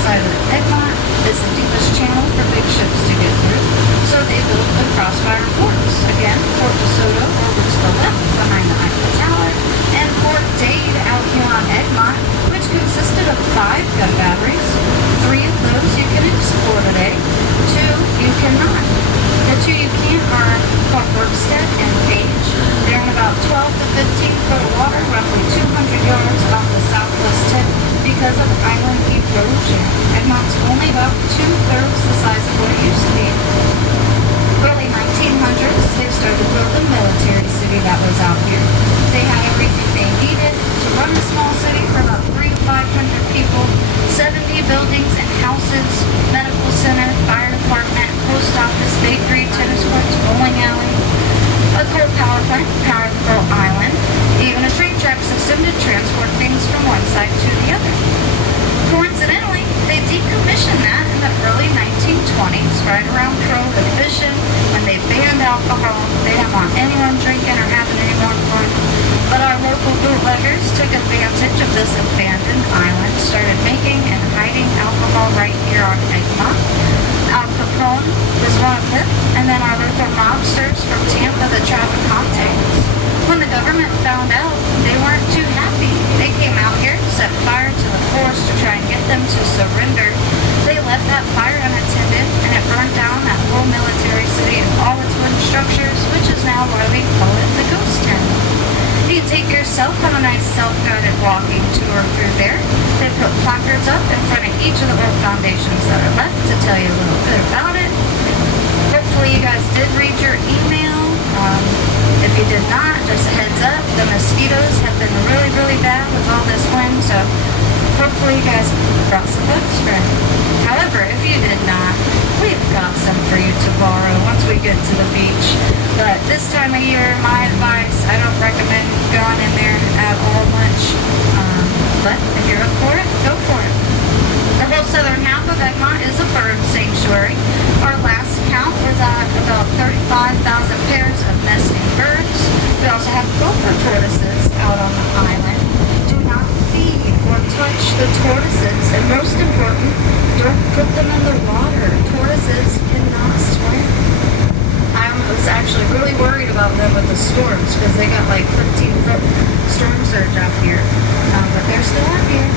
outside of Egmont is the deepest channel for big ships to get through, so they built the crossfire forts. Again, Fort de Soto over to the left behind the Eiffel Tower, and Fort Dade out here on Egmont, which consisted of 5 gun batteries. 3 of those you can explore today, 2 you cannot. The 2 you can't are called Bergstedt and Page. They're in about 12 to 15 foot of water, roughly 200 yards off the southwest tip because of island erosion. Egmont's only about 2/3 the size of what it used to be. Early 1900s, they started to build the military city that was out here. They had everything they needed to run a small city for about 300 to 500 people, 70 buildings and houses, medical center, fire department, post office, bakery, tennis courts, bowling alley, a coal power plant, power the whole island, even a train track system to transport things from one side to the other. Coincidentally, they decommissioned that in the early 1920s, right around Prohibition, when they banned alcohol. They didn't want anyone drinking or having any more fun. But our local bootleggers took advantage of this abandoned island, started making and hiding alcohol right here on Egmont. Al Capone was one of them, and then our local mobsters from Tampa, the Traficantes. When the government found out, they weren't too happy. They came out here, set fire to the forest to try and get them to surrender. They left that fire unattended, and it burned down that whole military city and all its wooden structures, which is now why we call it the Ghost Town. You can take yourself on a nice self-guided walking tour through there. They put placards up in front of each of the old foundations that are left to tell you a little bit about it. Hopefully you guys did read your email. If you did not, just a heads up, the mosquitoes have been really, really bad with all this wind, so hopefully you guys brought some books for it. However, if you did not, we've got some for you to borrow once we get to the beach. But this time of year, my advice, I don't recommend going in there at all much. But if you're up for it, go for it. The whole southern half of Egmont is a bird sanctuary. Our last count was at about 35,000 pairs of nesting birds. We also have gopher tortoises out on the island. Do not feed or touch the tortoises, and most important, don't put them in the water. Tortoises cannot swim. I was actually really worried about them with the storms because they got like 15-foot storm surge out here. But they're still out here.